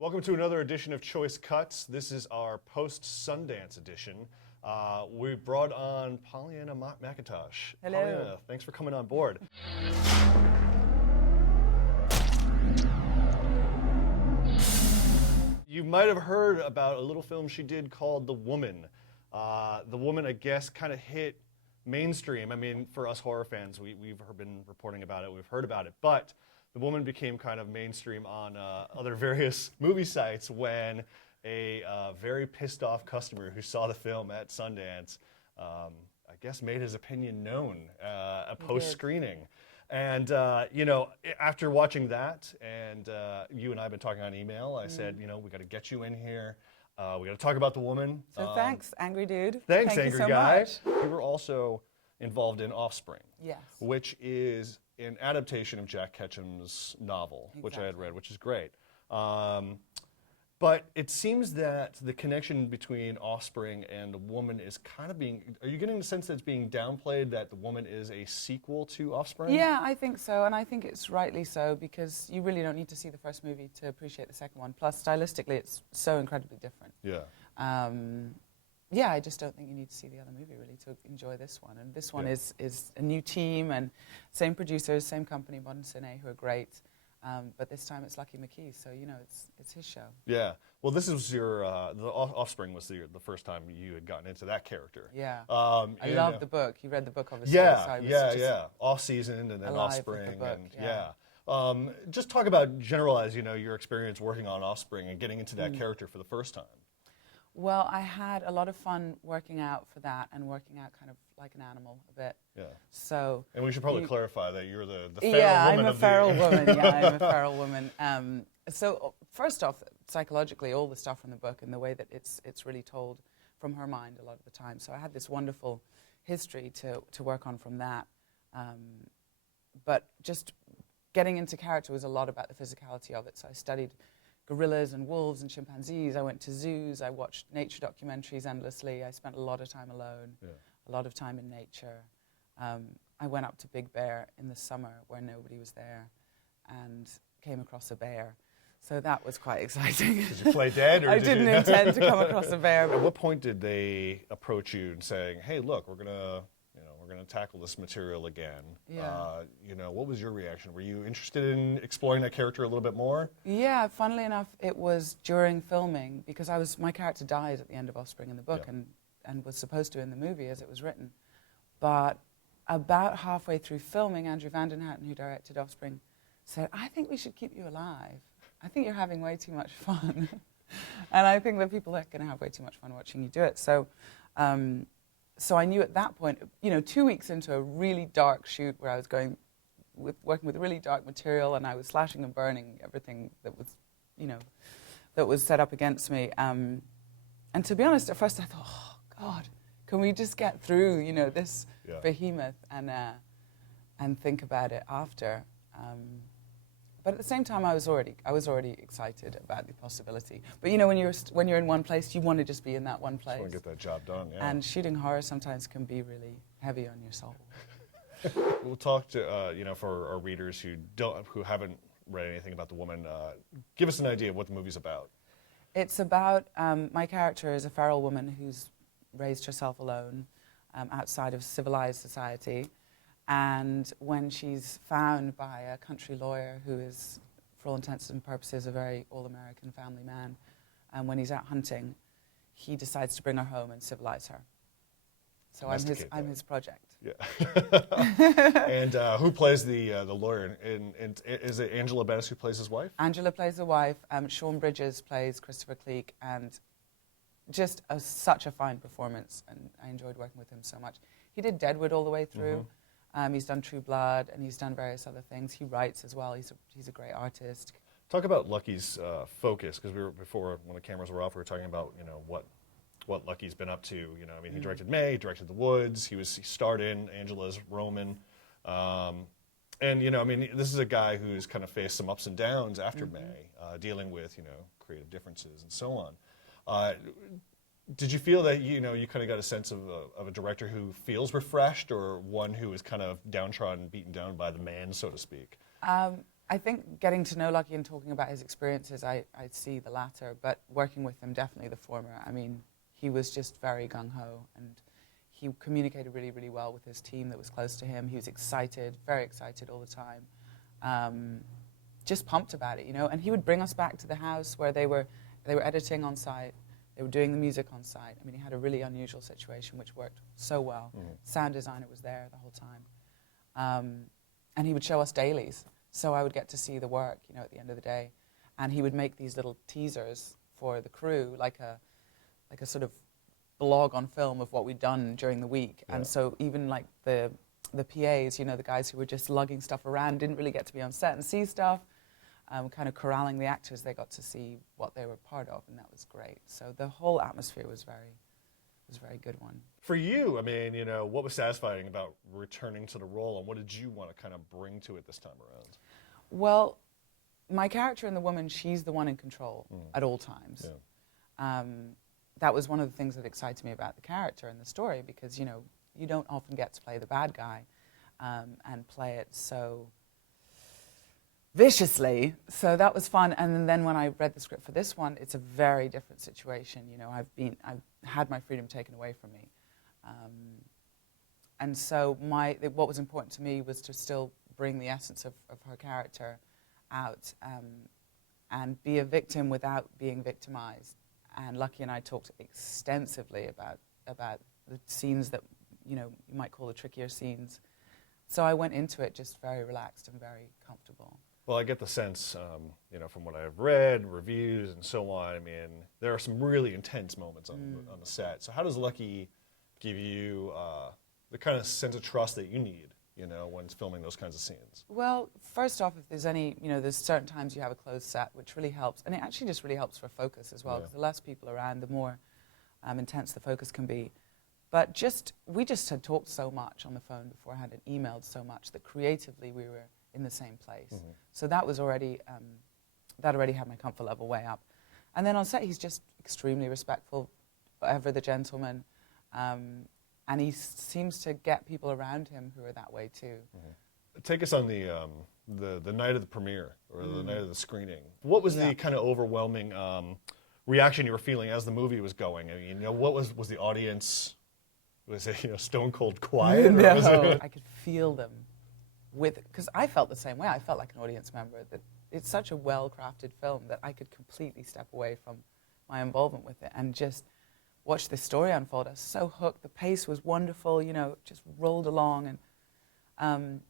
Welcome to another edition of Choice Cuts. This is our post-Sundance edition. We brought on Pollyanna McIntosh. Hello. Pollyanna, thanks for coming on board. You might have heard about a little film she did called The Woman. The Woman, I guess, kind of hit mainstream. I mean, for us horror fans, we've been reporting about it, we've heard about it, but The Woman became kind of mainstream on other various movie sites when a very pissed off customer who saw the film at Sundance, I guess, made his opinion known a post-screening. And, you know, after watching that, and you and I have been talking on email, I said, you know, we got to get you in here. We got to talk about The Woman. So thanks, angry dude. Thanks, Thank angry you so guy. much. You were also involved in Offspring, Yes. which is an adaptation of Jack Ketchum's novel, which I had read, which is great. But it seems that the connection between Offspring and The Woman is kind of being, are you getting the sense that it's being downplayed, that The Woman is a sequel to Offspring? Yeah, I think so, and I think it's rightly so, because you really don't need to see the first movie to appreciate the second one. Plus, stylistically, it's so incredibly different. Yeah. Yeah, I just don't think you need to see the other movie, really, to enjoy this one. And this one is a new team, and same producers, same company, Modern Cine, who are great. But this time it's Lucky McKee, so, you know, it's his show. Yeah. Well, this was your, the Offspring was the first time you had gotten into that character. Yeah. I love the book. You read the book, obviously. Yeah, so I was yeah. Off-season and then Offspring. Book, and just talk about, generalize, you know, your experience working on Offspring and getting into that character for the first time. Well, I had a lot of fun working out for that and working out kind of like an animal a bit. Yeah. So. And we should probably clarify that you're the feral woman. Yeah, I'm a feral woman. Yeah, I'm a feral woman. So first off, psychologically, all the stuff from the book and the way that it's really told from her mind a lot of the time. So I had this wonderful history to work on from that. But just getting into character was a lot about the physicality of it. So I studied gorillas and wolves and chimpanzees. I went to zoos. I watched nature documentaries endlessly. I spent a lot of time alone, a lot of time in nature. I went up to Big Bear in the summer where nobody was there and came across a bear. So that was quite exciting. Did you play dead? Or I didn't intend to come across a bear. At what point did they approach you and saying, hey, look, we're going to tackle this material again? Yeah. You know, what was your reaction? Were you interested in exploring that character a little bit more? Yeah, funnily enough, it was during filming, because my character dies at the end of Offspring in the book, and was supposed to in the movie as it was written. But about halfway through filming, Andrew Van Houten, who directed Offspring, said, I think we should keep you alive. I think you're having way too much fun. And I think that people are going to have way too much fun watching you do it. So so I knew at that point, you know, 2 weeks into a really dark shoot where I was working with really dark material, and I was slashing and burning everything that was, you know, that was set up against me. And to be honest, at first I thought, oh God, can we just get through, you know, this behemoth and think about it after? But at the same time, I was already excited about the possibility. But you know, when you're in one place, you want to just be in that one place. Just want to get that job done. Yeah. And shooting horror sometimes can be really heavy on your soul. We'll talk to you know, for our readers who haven't read anything about The Woman. Give us an idea of what the movie's about. It's about my character is a feral woman who's raised herself alone outside of civilized society. And when she's found by a country lawyer who is, for all intents and purposes, a very all-American family man, and when he's out hunting, he decides to bring her home and civilize her. So I'm his project. Yeah. And who plays the lawyer? And is it Angela Bassett who plays his wife? Angela plays the wife. Sean Bridges plays Christopher Cleek, and just such a fine performance. And I enjoyed working with him so much. He did Deadwood all the way through. He's done True Blood, and he's done various other things. He writes as well. He's a great artist. Talk about Lucky's focus, because before, when the cameras were off, we were talking about, you know, what Lucky's been up to. You know, I mean, he directed May, he directed The Woods, he starred in Angela's Roman, and you know, I mean, this is a guy who's kind of faced some ups and downs after May, dealing with, you know, creative differences and so on. Did you feel that, you know, you kind of got a sense of a director who feels refreshed, or one who is kind of downtrodden, beaten down by the man, so to speak? I think getting to know Lucky and talking about his experiences, I see the latter, but working with him, definitely the former. I mean, he was just very gung-ho, and he communicated really, really well with his team that was close to him. He was excited, very excited all the time, just pumped about it, you know. And he would bring us back to the house where they were editing on site, they were doing the music on site. I mean, he had a really unusual situation which worked so well. Mm-hmm. Sound designer was there the whole time. And he would show us dailies. So I would get to see the work, you know, at the end of the day. And he would make these little teasers for the crew, like a sort of blog on film of what we'd done during the week. Yeah. And so even like the PAs, you know, the guys who were just lugging stuff around didn't really get to be on set and see stuff. Kind of corralling the actors, they got to see what they were part of, and that was great. So the whole atmosphere was a very good one. For you, I mean, you know, what was satisfying about returning to the role, and what did you want to kind of bring to it this time around? Well, my character in The Woman, she's the one in control at all times. Yeah. That was one of the things that excited me about the character and the story, because, you know, you don't often get to play the bad guy and play it so viciously. So that was fun. And then when I read the script for this one, it's a very different situation. You know, I've had my freedom taken away from me. And so what was important to me was to still bring the essence of her character out and be a victim without being victimized. And Lucky and I talked extensively about the scenes that, you know, you might call the trickier scenes. So I went into it just very relaxed and very comfortable. Well, I get the sense, you know, from what I've read, reviews, and so on. I mean, there are some really intense moments on the set. So how does Lucky give you the kind of sense of trust that you need, you know, when filming those kinds of scenes? Well, first off, if there's any, you know, there's certain times you have a closed set, which really helps. And it actually just really helps for focus as well, because the less people around, the more intense the focus can be. But we just had talked so much on the phone beforehand and emailed so much that creatively we were in the same place. Mm-hmm. So that was already, that already had my comfort level way up. And then on set, he's just extremely respectful, ever the gentleman. And he seems to get people around him who are that way too. Mm-hmm. Take us on the night of the premiere, or the night of the screening. What was the kind of overwhelming reaction you were feeling as the movie was going? I mean, you know, what was the audience, was it, you know, stone cold quiet? No, I could feel them. Because I felt the same way. I felt like an audience member, that it's such a well-crafted film that I could completely step away from my involvement with it and just watch the story unfold. I was so hooked. The pace was wonderful, you know, just rolled along. And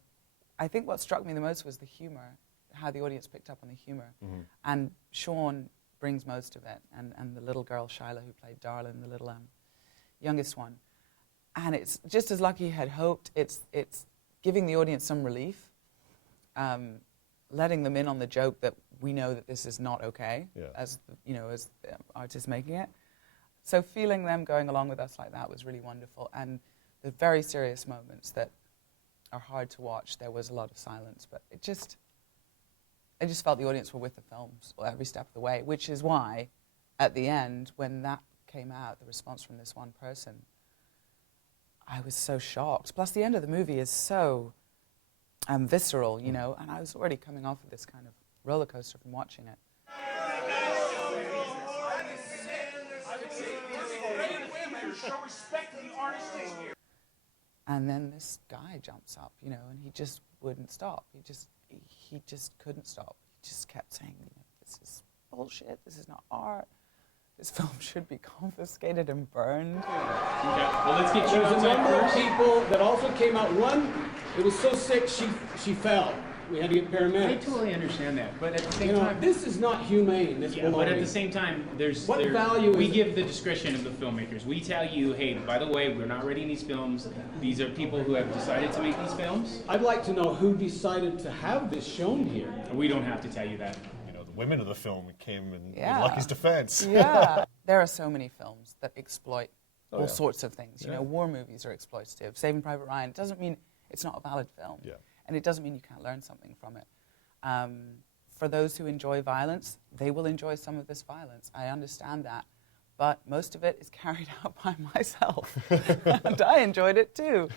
I think what struck me the most was the humor, how the audience picked up on the humor. Mm-hmm. And Sean brings most of it, and the little girl, Shyla, who played Darlin, the little youngest one. And it's just as Lucky had hoped. It's giving the audience some relief, letting them in on the joke that we know that this is not okay, as the artist making it. So feeling them going along with us like that was really wonderful. And the very serious moments that are hard to watch, there was a lot of silence, but I just felt the audience were with the films every step of the way, which is why at the end, when that came out, the response from this one person, I was so shocked. Plus, the end of the movie is so visceral, you know, and I was already coming off of this kind of roller coaster from watching it. And then this guy jumps up, you know, and he just wouldn't stop. He just couldn't stop. He just kept saying, you know, this is bullshit. This is not art. This film should be confiscated and burned. Okay, well, let's get you There's a number of first. people that also came out. One, it was so sick she fell. We had to get paramedics. I totally understand that, but at the same You know, time, this is not humane. This but at the same time, What value we is it? give the discretion of the filmmakers. We tell you, hey, by the way, we're not rating these films. These are people who have decided to make these films. I'd like to know who decided to have this shown here. We don't have to tell you that. You know, the women of the film came in Yeah. Lucky's defense. Yeah. There are so many films that exploit all yeah. sorts of things. You know, war movies are exploitative. Saving Private Ryan, it doesn't mean it's not a valid film. Yeah. And it doesn't mean you can't learn something from it. For those who enjoy violence, they will enjoy some of this violence. I understand that. But most of it is carried out by myself. And I enjoyed it too.